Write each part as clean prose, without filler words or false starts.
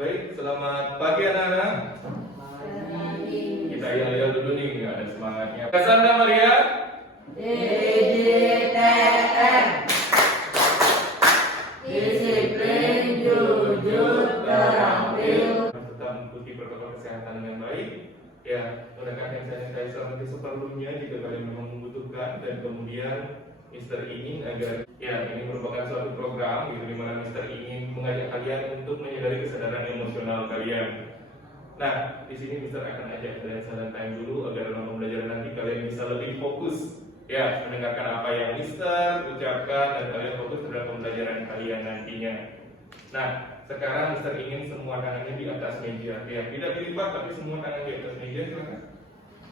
Baik, selamat pagi anak-anak. Kita yel-yel dulu nih, ada semangatnya. Sanda Maria. DJTN Disiplin, jujur, terampil. Tetap mengikuti protokol kesehatan dengan baik. Ya, gunakan hand sanitizer seperti seperlunya jika kalian memang membutuhkan, dan kemudian Mister ingin agar ini merupakan suatu program di mana Mister ingin mengajak kalian untuk menyadari kesadaran emosional kalian. Nah, di sini Mister akan ajak kalian silent time dulu agar dalam pembelajaran nanti kalian bisa lebih fokus mendengarkan apa yang Mister ucapkan dan kalian fokus terhadap pembelajaran kalian nantinya. Nah, sekarang Mister ingin semua tangannya di atas meja. Ya, tidak dilipat tapi semua tangan di atas meja, silakan.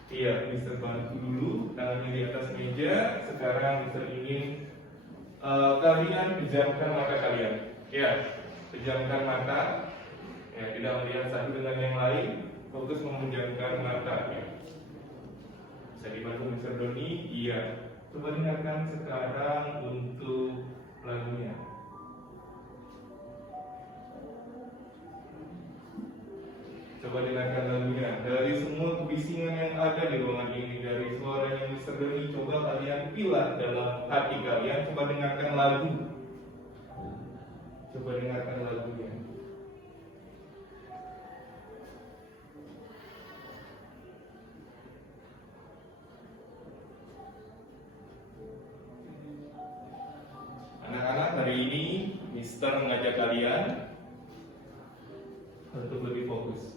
Iya, Mister bantu dulu tangannya di atas meja. Sekarang Mister ingin kalian pejamkan mata kalian. Ya, pejamkan mata. Ya, tidak melihat satu dengan yang lain. Fokus memejamkan mata. Ya. Bisa dibantu Mister Doni. Iya. Coba dengarkan sekarang untuk lagunya. Coba dengarkan lagunya. Dari semua kebisingan yang ada di ruangan ini, dari suaranya Mister Doni, coba kalian pilah dalam hati kalian. Coba dengarkan lagu. Coba dengarkan lagunya. Anak-anak, hari ini Mister mengajak kalian untuk lebih fokus.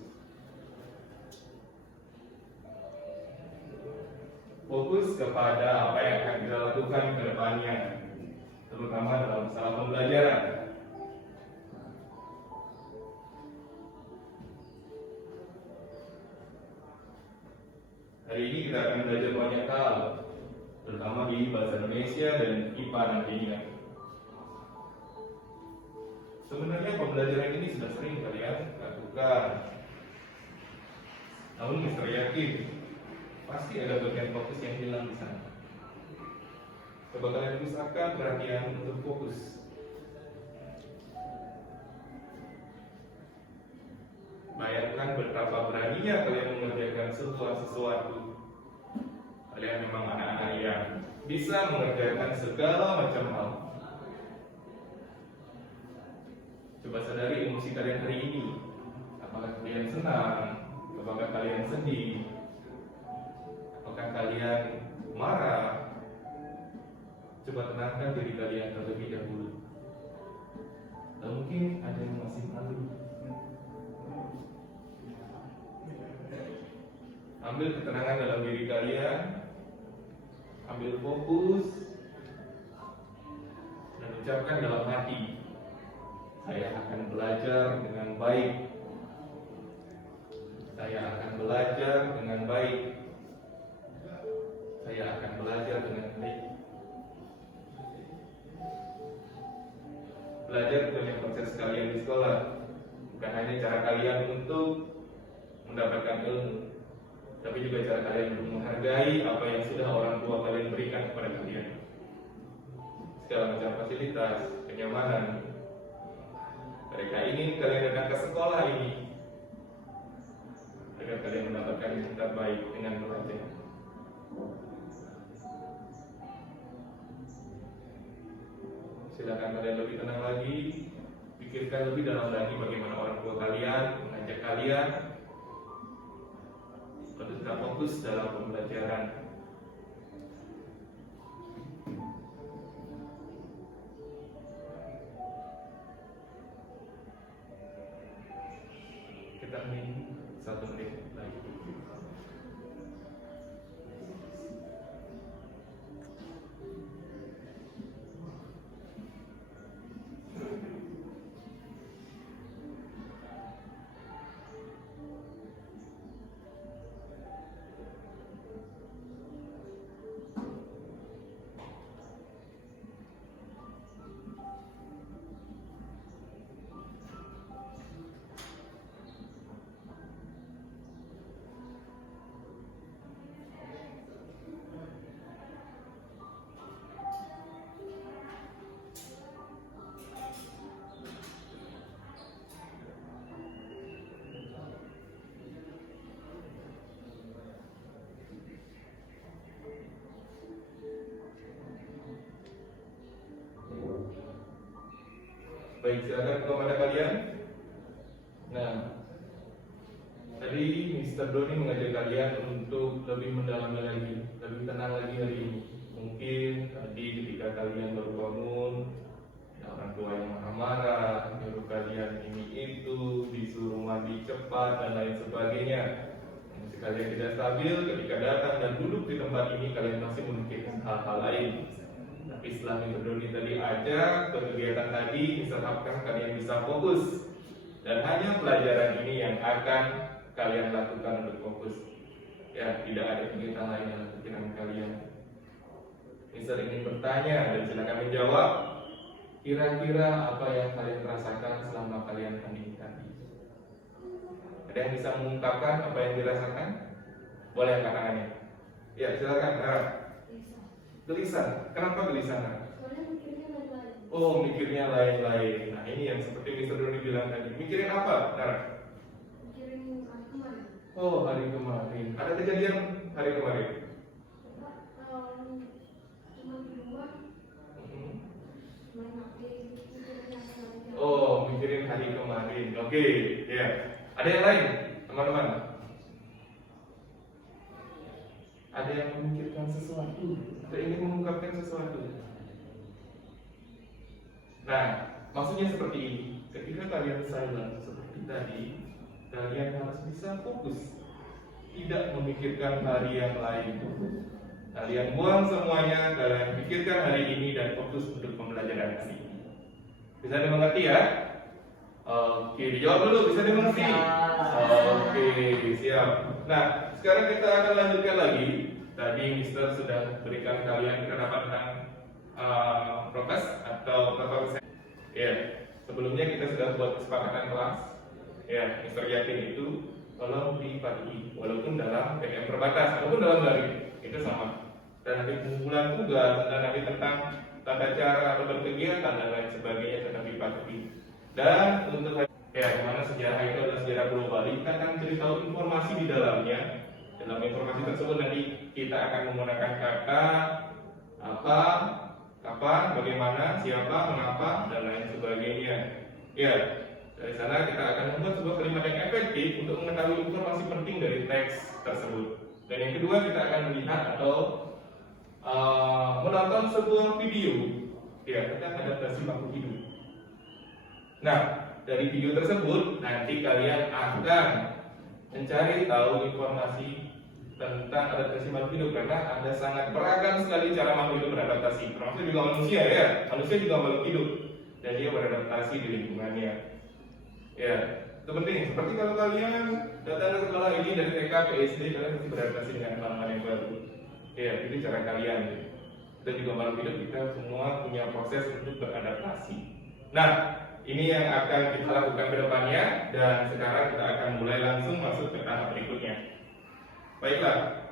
Fokus kepada apa yang akan kita lakukan ke depannya, terutama dalam masalah pembelajaran. Hari ini kita akan belajar banyak hal, terutama di bahasa Indonesia dan IPA nantinya. Sebenarnya pembelajaran ini sudah sering kalian lakukan, namun Mister yakin pasti ada bagian fokus yang hilang di sana. Coba kalian pusatkan perhatian untuk fokus. Bayangkan betapa beraninya kalian mengerjakan sesuatu. Kalian memang anak-anak yang bisa mengerjakan segala macam hal. Coba sadari emosi kalian hari ini. Apakah kalian senang? Apakah kalian sedih? Apakah kalian marah? Coba tenangkan diri kalian terlebih dahulu. Dan mungkin ada yang masih malu. Ambil ketenangan dalam diri kalian. Ambil fokus. Dan ucapkan dalam hati, saya akan belajar dengan baik. Saya akan belajar dengan baik. Saya akan belajar dengan baik. Belajar bukan hanya proses kalian di sekolah, bukan hanya cara kalian untuk mendapatkan ilmu, tapi juga cara kalian untuk menghargai apa yang sudah orang tua kalian berikan kepada kalian. Segala macam fasilitas, kenyamanan. Mereka ingin kalian datang ke sekolah ini agar kalian mendapatkan yang terbaik dengan belajar. Silakan kalian lebih tenang lagi, pikirkan lebih dalam lagi bagaimana orang tua kalian mengajak kalian untuk tetap fokus dalam pembelajaran. Kita ini 1 menit lagi. Baik, silakan kepada kalian. Nah, tadi Mr. Doni mengajak kalian untuk lebih mendalami lagi, lebih tenang lagi hari ini. Mungkin tadi ketika kalian baru bangun, ya orang tua yang marah-marah, nyuruh kalian ini itu, disuruh mandi cepat dan lain sebagainya. Masih kalian tidak stabil ketika datang dan duduk di tempat ini, kalian masih memikirkan hal-hal lain. Tapi setelah Mr. Doni tadi ajak ke kegiatan tadi, Mr. harapkan kalian bisa fokus. Dan hanya pelajaran ini yang akan kalian lakukan untuk fokus. Ya, tidak ada kegiatan lain dalam pikiran kalian. Mister ingin bertanya dan silakan menjawab. Kira-kira apa yang kalian rasakan selama kalian hening tadi? Ada yang bisa mengungkapkan apa yang dirasakan? Boleh angkat tangannya. Ya, silakan. Gelisah. Kenapa gelisah? Soalnya mikirnya lain-lain. Oh, mikirnya lain-lain. Nah, ini yang seperti Mr. Doni bilang tadi. Mikirin apa? Mikirin hari kemarin. Oh, hari kemarin. Ada kejadian hari kemarin? Cuma di rumah main HP, mikirin yang lain. Oh, mikirin hari kemarin. Oke, ya. Ada yang lain, teman-teman? Ada yang memikirkan sesuatu, atau ingin mengungkapkan sesuatu? Nah, maksudnya seperti ini. Ketika kalian silent seperti tadi, kalian harus bisa fokus, tidak memikirkan hari yang lain. Kalian buang semuanya, kalian pikirkan hari ini dan fokus untuk pembelajaran hari ini. Bisa dimengerti ya? Oke, dijawab dulu, bisa dimengerti? Oke, siap. Nah, sekarang kita akan lanjutkan lagi. Tadi Mister sudah berikan kalian kenapa tentang prokes atau protokol kesehatan. Ya, sebelumnya kita sudah buat kesepakatan kelas. Ya, Mister yakin itu tolong dipatuhi, walaupun dalam PM terbatas ataupun dalam daring itu sama. Dan nanti pengumpulan tugas dan nanti tentang tata cara atau berkegiatan dan lain sebagainya tetap dipatuhi. Dan untuk ya, dimana sejarah itu adalah sejarah global, kita akan ceritahu informasi di dalamnya. Dalam informasi tersebut nanti kita akan menggunakan kata apa, kapan, bagaimana, siapa, mengapa, dan lain sebagainya. Ya, dari sana kita akan membuat sebuah kalimat yang efektif untuk mengetahui informasi penting dari teks tersebut. Dan yang kedua kita akan melihat atau menonton sebuah video, ya, tentang adaptasi makhluk hidup. Nah, dari video tersebut nanti kalian akan mencari tahu informasi tentang adaptasi makhluk hidup, karena ada sangat beragam sekali cara makhluk hidup beradaptasi. Termasuk juga manusia, ya, manusia juga makhluk hidup dan dia beradaptasi di lingkungannya. Ya, itu penting. Seperti kalau kalian datang ke sekolah ini dari TK ke SD, kalian mesti beradaptasi dengan lingkungan yang baru. Ya, itu cara kalian. Kita juga makhluk hidup, kita semua punya proses untuk beradaptasi. Nah, ini yang akan kita lakukan ke depannya, dan sekarang kita akan mulai langsung masuk ke tahap berikutnya. Baiklah,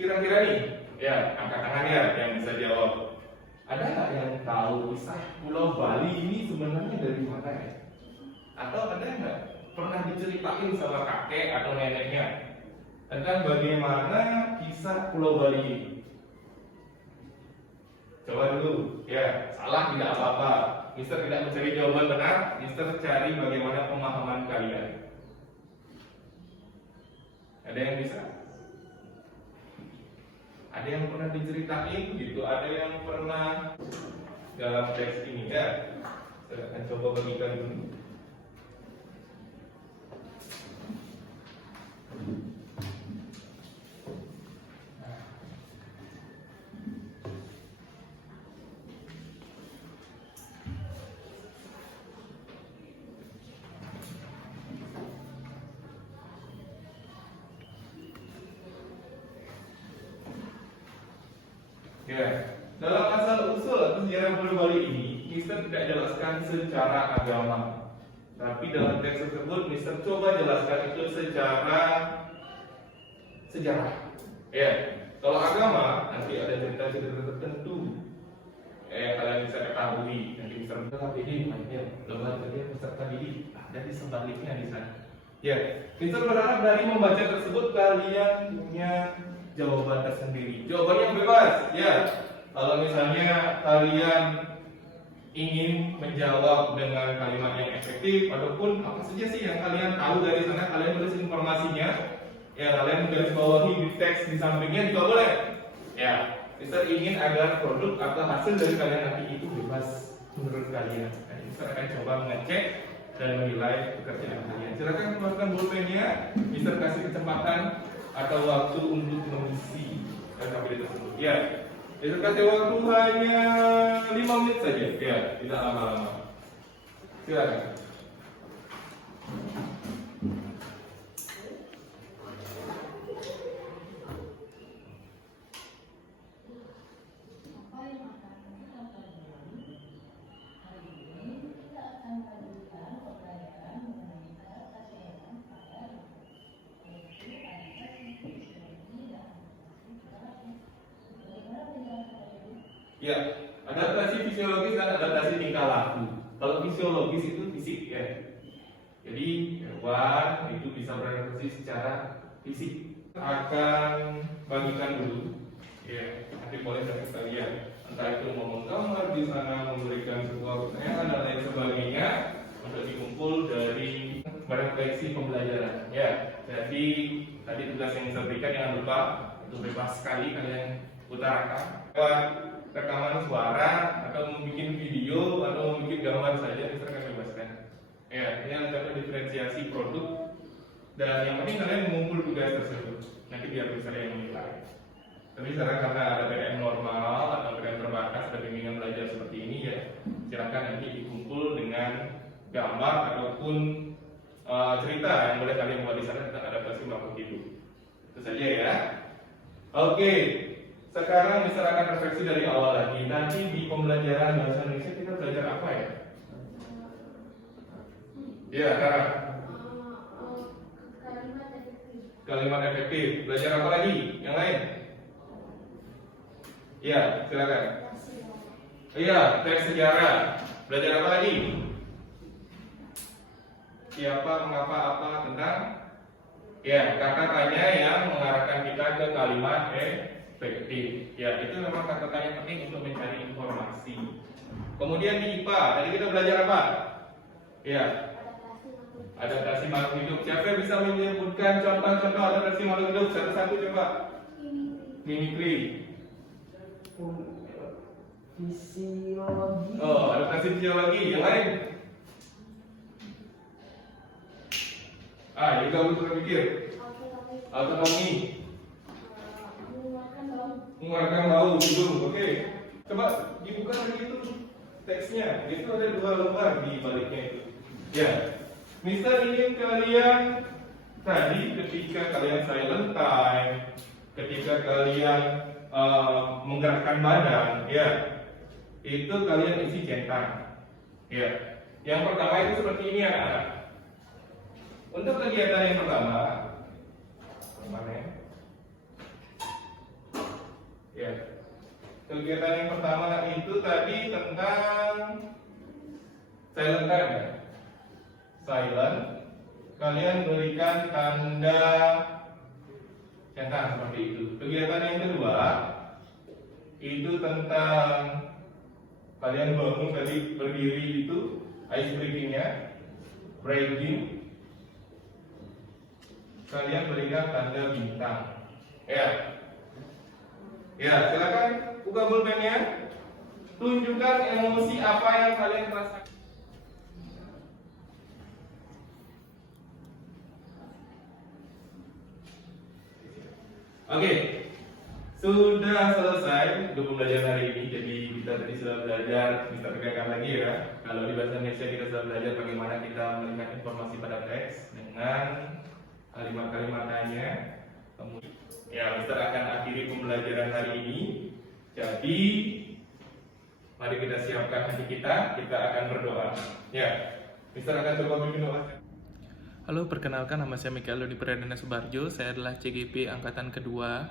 kira-kira nih, ya, angkat tangan ya yang bisa jawab. Ada nggak yang tahu kisah Pulau Bali ini sebenarnya dari mana ya? Atau ada nggak pernah diceritain sama kakek atau neneknya tentang bagaimana kisah Pulau Bali ini? Coba dulu, ya, salah tidak apa-apa. Mister tidak mencari jawaban benar, Mister cari bagaimana pemahaman kalian. Ada yang bisa? Ada yang pernah diceritain gitu, ada yang pernah dalam teks ini, ya. Saya akan coba bagikan dulu. Ya, dalam asal usul atau sejarah Pulau Bali ini, Mister tidak jelaskan secara agama, tapi dalam teks tersebut Mister coba jelaskan itu secara sejarah. Ya, kalau agama nanti ada cerita-cerita tertentu yang kalian bisa ketahui. Nanti Mister bilang ini, makanya lembaga kerja peserta didik ada di sebaliknya di sana. Ya, Mister berharap dari membaca tersebut kalian punya jawaban tersendiri. Jawabannya bebas, ya. Kalau misalnya kalian ingin menjawab dengan kalimat yang efektif ataupun apa saja sih yang kalian tahu dari sana, kalian tulis informasinya. Ya, kalian garis bawahi di teks di sampingnya juga boleh. Ya, Mister ingin agar produk atau hasil dari kalian nanti itu bebas menurut kalian. Nah, Mister akan coba mengecek dan menilai pekerjaan kalian. Silakan keluarkan pulpennya. Mister kasih kesempatan atau waktu untuk mengisi LKPD tersebut. Ya, Mister kasih waktu hanya 5 menit saja. Ya, tidak lama-lama. Silakan. Apa yang akan kita pelajari hari ini? Kita akan lanjutkan pembelajaran mengenai cara kesehatan pada yaitu adaptasi fisiologi dan adaptasi. Bagaimana penjelasan tadi? Ya, adaptasi fisiologis dan adaptasi tingkah laku. Kalau fisiologis itu fisik ya. Jadi hewan itu bisa beradaptasi secara fisik. Akan bagikan dulu. Ya, nanti boleh dari kalian. Entah itu ngomong kamar di sana, memberikan sebuah pertanyaan dan lain sebagainya untuk dikumpul dari barang koleksi pembelajaran. Ya, jadi tadi tugas yang saya berikan jangan lupa itu bebas sekali kalian utarakan. Lewat rekaman suara atau membuat video atau membuat gambar saja bisa kalian bebaskan. Ya, ini adalah diferensiasi produk dan yang penting kalian mengumpul tugas tersebut. Nanti biar bisa yang menilai. Tapi sekarang karena ada PDM normal atau PDM terbatas dan bimbingan belajar seperti ini ya, silakan nanti dikumpul dengan gambar ataupun cerita yang boleh kalian buat di sana tentang adaptasi makhluk hidup. Itu saja ya. Oke. Sekarang Mister akan refleksi dari awal lagi. Nanti di pembelajaran bahasa Indonesia kita belajar apa ya? Ya, sekarang Kalimat efektif. kalimat efektif. Belajar apa lagi? Yang lain? Ya, silakan. Iya, teks sejarah. Belajar apa lagi? Siapa, mengapa, apa, tentang? Ya, kata tanya yang mengarahkan kita ke kalimat efektif. Ya, itu memang kata tanya penting untuk mencari informasi. Kemudian di IPA, tadi kita belajar apa? Ya, adaptasi makhluk hidup. Siapa yang bisa menyebutkan contoh-contoh adaptasi makhluk hidup? Satu-satu coba. Mimikri. Fisiologi. Oh, adaptasi fisiologi. Yang lain? Juga butuh berpikir. Autonomi. Mengeluarkan bau hidung. Oke. Coba dibuka lagi itu teksnya. Itu ada 2 lembar di baliknya itu. Ya. Mister ingin kalian tadi ketika kalian silent time, ketika kalian menggerakkan badan, ya, itu kalian isi centang. Ya. Yang pertama itu seperti ini anak-anak. Untuk kegiatan yang pertama, ya, kegiatan yang pertama itu tadi tentang silent time. Ya? Silent, kalian berikan tanda centang seperti itu. Kegiatan yang kedua itu tentang kalian bangun tadi berdiri itu ice breakingnya, breaking. Kalian berikan tanda bintang. Ya, silakan buka pulpennya. Tunjukkan emosi apa yang kalian rasakan. Oke, sudah selesai untuk pembelajaran hari ini. Jadi kita tadi sudah belajar, kita tekankan lagi ya. Kalau di bahasa Indonesia kita sudah belajar bagaimana kita melihat informasi pada teks dengan kalimat-kalimat tanya. Kemudian, ya, Mister akan akhiri pembelajaran hari ini. Jadi, mari kita siapkan hati kita akan berdoa. Ya, Mister akan coba bimbing doa. Halo, perkenalkan nama saya Mikael Doni Pradana Subarjo. Saya adalah CGP Angkatan Kedua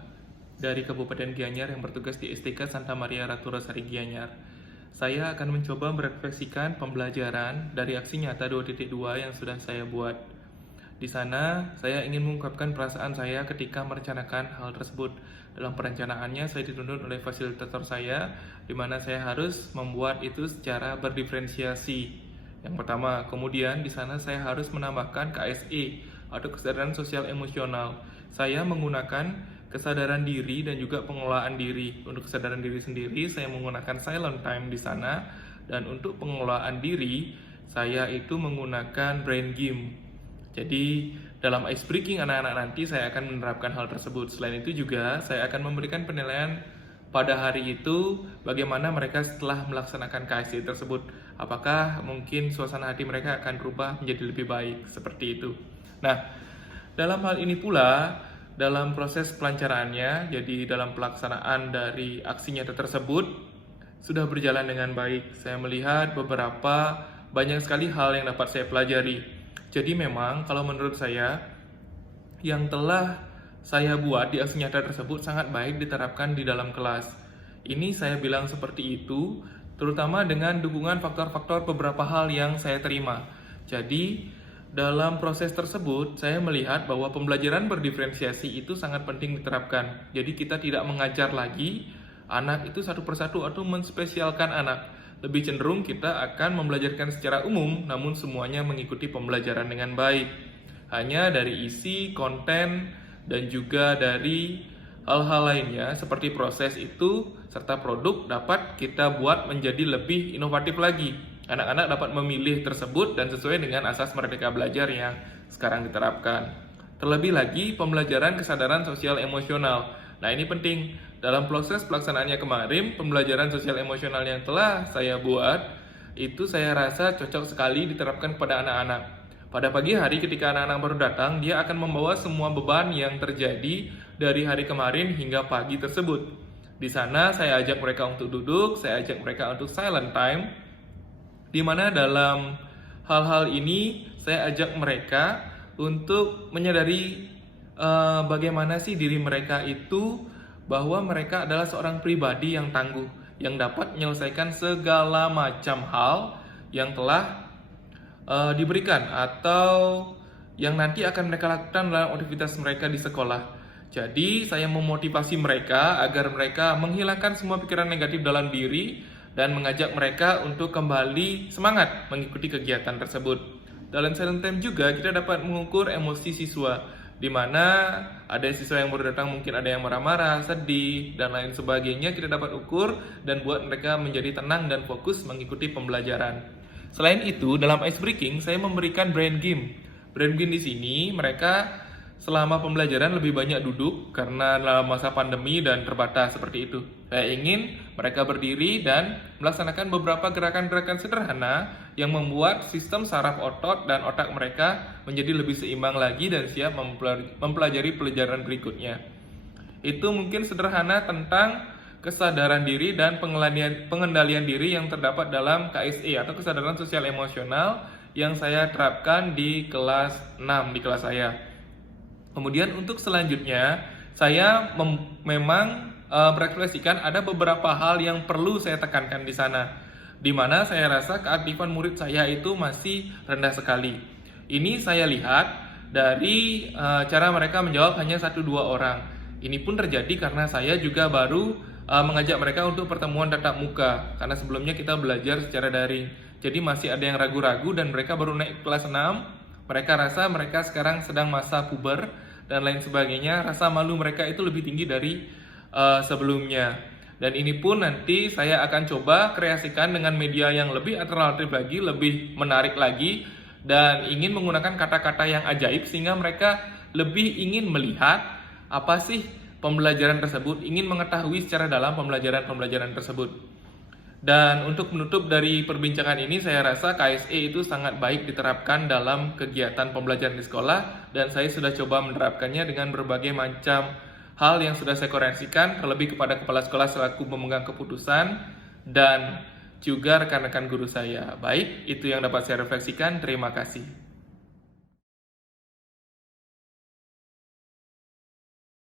dari Kabupaten Gianyar yang bertugas di STK Santa Maria Ratu Rosari Gianyar. Saya akan mencoba merefleksikan pembelajaran dari aksi nyata 2.2 yang sudah saya buat. Di sana, saya ingin mengungkapkan perasaan saya ketika merencanakan hal tersebut. Dalam perencanaannya, saya dituntut oleh fasilitator saya, di mana saya harus membuat itu secara berdiferensiasi. Yang pertama, kemudian di sana saya harus menambahkan KSE atau kesadaran sosial emosional. Saya menggunakan kesadaran diri dan juga pengelolaan diri. Untuk kesadaran diri sendiri, saya menggunakan silent time di sana, dan untuk pengelolaan diri, saya itu menggunakan brain game. Jadi dalam ice breaking anak-anak nanti saya akan menerapkan hal tersebut. Selain itu juga saya akan memberikan penilaian pada hari itu bagaimana mereka setelah melaksanakan KSE tersebut. Apakah mungkin suasana hati mereka akan berubah menjadi lebih baik, seperti itu. Nah, dalam hal ini pula, dalam proses pelancarannya, jadi dalam pelaksanaan dari aksi nyata tersebut, sudah berjalan dengan baik. Saya melihat banyak sekali hal yang dapat saya pelajari. Jadi memang kalau menurut saya, yang telah saya buat di aksi nyata tersebut sangat baik diterapkan di dalam kelas. Ini saya bilang seperti itu, terutama dengan dukungan faktor-faktor beberapa hal yang saya terima. Jadi, dalam proses tersebut, saya melihat bahwa pembelajaran berdiferensiasi itu sangat penting diterapkan. Jadi kita tidak mengajar lagi anak itu satu persatu atau menspesialkan anak. Lebih cenderung kita akan membelajarkan secara umum, namun semuanya mengikuti pembelajaran dengan baik. Hanya dari isi, konten, dan juga dari hal-hal lainnya seperti proses itu serta produk dapat kita buat menjadi lebih inovatif lagi. Anak-anak dapat memilih tersebut dan sesuai dengan asas merdeka belajar yang sekarang diterapkan. Terlebih lagi, pembelajaran kesadaran sosial emosional. Nah, ini penting. Dalam proses pelaksanaannya kemarin, pembelajaran sosial emosional yang telah saya buat, itu saya rasa cocok sekali diterapkan kepada anak-anak. Pada pagi hari ketika anak-anak baru datang, dia akan membawa semua beban yang terjadi dari hari kemarin hingga pagi tersebut. Di sana saya ajak mereka untuk duduk, saya ajak mereka untuk silent time, di mana dalam hal-hal ini saya ajak mereka untuk menyadari bagaimana sih diri mereka itu, bahwa mereka adalah seorang pribadi yang tangguh, yang dapat menyelesaikan segala macam hal yang telah diberikan atau yang nanti akan mereka lakukan dalam aktivitas mereka di sekolah. Jadi saya memotivasi mereka agar mereka menghilangkan semua pikiran negatif dalam diri dan mengajak mereka untuk kembali semangat mengikuti kegiatan tersebut. Dalam silent time juga kita dapat mengukur emosi siswa, di mana ada siswa yang baru datang mungkin ada yang marah-marah, sedih, dan lain sebagainya. Kita dapat ukur dan buat mereka menjadi tenang dan fokus mengikuti pembelajaran. Selain itu, dalam ice breaking saya memberikan brain game. Brain game di sini mereka selama pembelajaran lebih banyak duduk karena dalam masa pandemi dan terbatas seperti itu. Saya ingin mereka berdiri dan melaksanakan beberapa gerakan-gerakan sederhana yang membuat sistem saraf otot dan otak mereka menjadi lebih seimbang lagi dan siap mempelajari pelajaran berikutnya. Itu mungkin sederhana tentang kesadaran diri dan pengendalian diri yang terdapat dalam KSE atau kesadaran sosial emosional yang saya terapkan di kelas 6 di kelas saya. Kemudian untuk selanjutnya saya memang merefleksikan ada beberapa hal yang perlu saya tekankan di sana, di mana saya rasa keaktifan murid saya itu masih rendah sekali. Ini saya lihat dari cara mereka menjawab hanya 1-2 orang. Ini pun terjadi karena saya juga baru mengajak mereka untuk pertemuan tatap muka, karena sebelumnya kita belajar secara daring. Jadi masih ada yang ragu-ragu dan mereka baru naik kelas 6. Mereka rasa mereka sekarang sedang masa puber dan lain sebagainya. Rasa malu mereka itu lebih tinggi dari sebelumnya. Dan ini pun nanti saya akan coba kreasikan dengan media yang lebih alternatif lagi, lebih menarik lagi, dan ingin menggunakan kata-kata yang ajaib sehingga mereka lebih ingin melihat apa sih pembelajaran tersebut, ingin mengetahui secara dalam pembelajaran tersebut. Dan untuk menutup dari perbincangan ini, saya rasa KSE itu sangat baik diterapkan dalam kegiatan pembelajaran di sekolah, dan saya sudah coba menerapkannya dengan berbagai macam hal yang sudah saya koreksikan, terlebih kepada kepala sekolah selaku pemegang keputusan dan juga rekan-rekan guru saya. Baik, itu yang dapat saya refleksikan. Terima kasih.